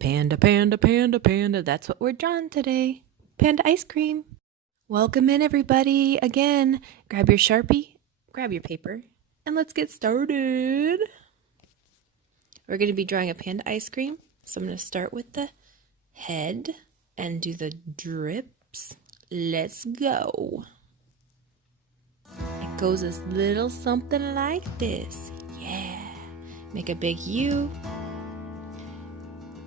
Panda, panda, panda, panda. That's what we're drawing today. Panda ice cream. Welcome in, everybody. Again, grab your Sharpie, grab your paper, and let's get started. We're going to be drawing a panda ice cream. So I'm going to start with the head and do the drips. Let's go. It goes a little something like this. Yeah. Make a big U.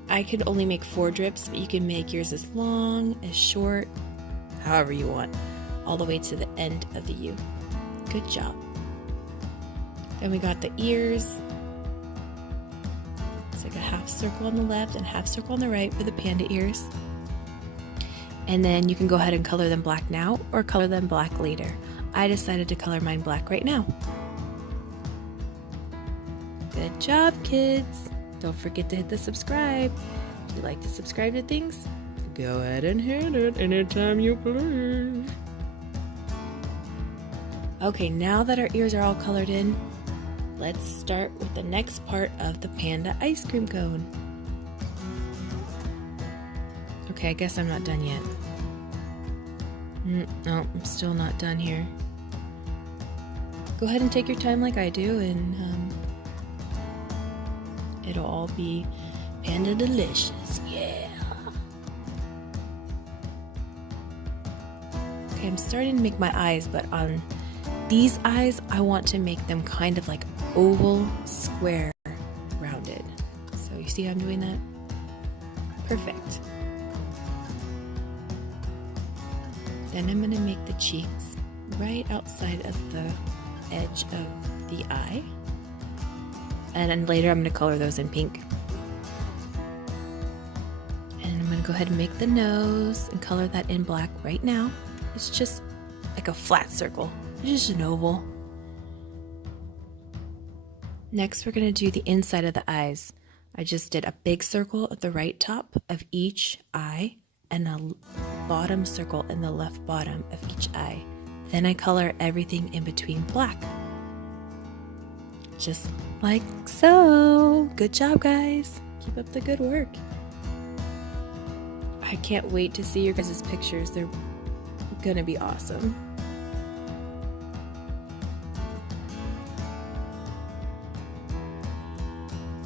I could only make 4 drips, but you can make yours as long, as short, however you want, all the way to the end of the U. Good job. Then we got the ears. It's like a half circle on the left and half circle on the right for the panda ears. And then you can go ahead and color them black now or color them black later. I decided to color mine black right now. Good job, kids. Don't forget to hit the subscribe. If you like to subscribe to things, go ahead and hit it anytime you please. Okay, now that our ears are all colored in, let's start with the next part of the panda ice cream cone. Okay, I guess I'm not done yet. No, I'm still not done here. Go ahead and take your time like I do, and it'll all be panda delicious. Yeah. Okay, I'm starting to make my eyes, but on these eyes, I want to make them kind of like oval, square, rounded. So you see how I'm doing that? Perfect. Then I'm going to make the cheeks right outside of the edge of the eye. And then later I'm going to color those in pink. And I'm going to go ahead and make the nose and color that in black right now. It's just like a flat circle. It's just an oval. Next we're going to do the inside of the eyes. I just did a big circle at the right top of each eye and a bottom circle in the left bottom of each eye. Then I color everything in between black. Just like so. Good job, guys. Keep up the good work. I can't wait to see your guys' pictures. They're gonna be awesome.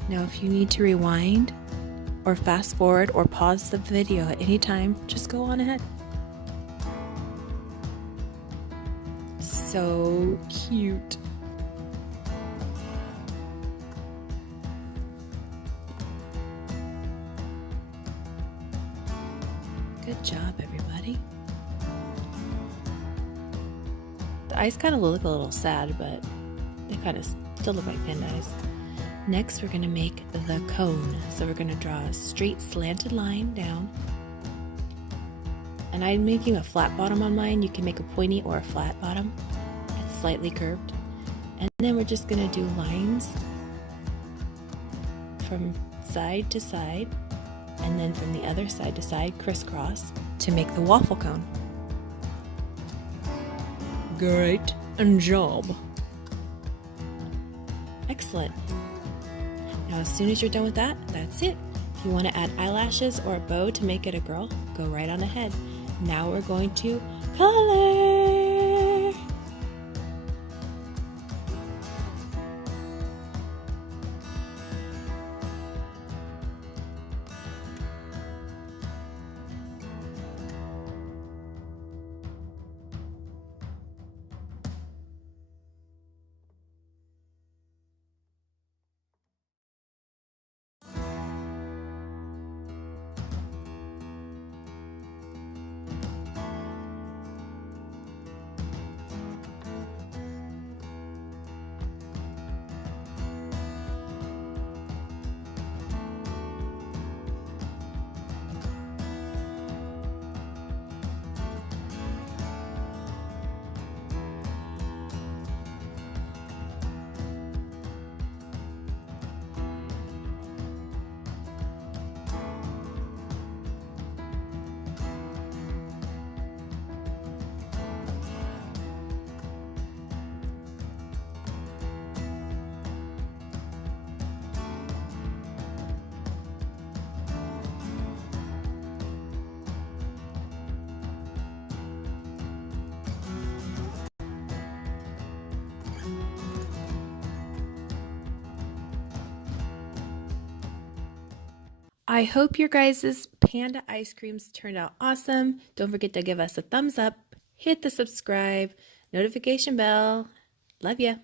Now, if you need to rewind or fast forward or pause the video at any time, just go on ahead. So cute. Good job, everybody. The eyes kind of look a little sad, but they kind of still look like panda eyes. Next, we're going to make the cone. So we're going to draw a straight slanted line down. And I'm making a flat bottom on mine. You can make a pointy or a flat bottom. It's slightly curved. And then we're just going to do lines from side to side, and then from the other side to side, crisscross, to make the waffle cone. Great job. Excellent. Now, as soon as you're done with that, that's it. If you want to add eyelashes or a bow to make it a girl, go right on ahead. Now we're going to color. I hope your guys' panda ice creams turned out awesome. Don't forget to give us a thumbs up, hit the subscribe, notification bell. Love ya.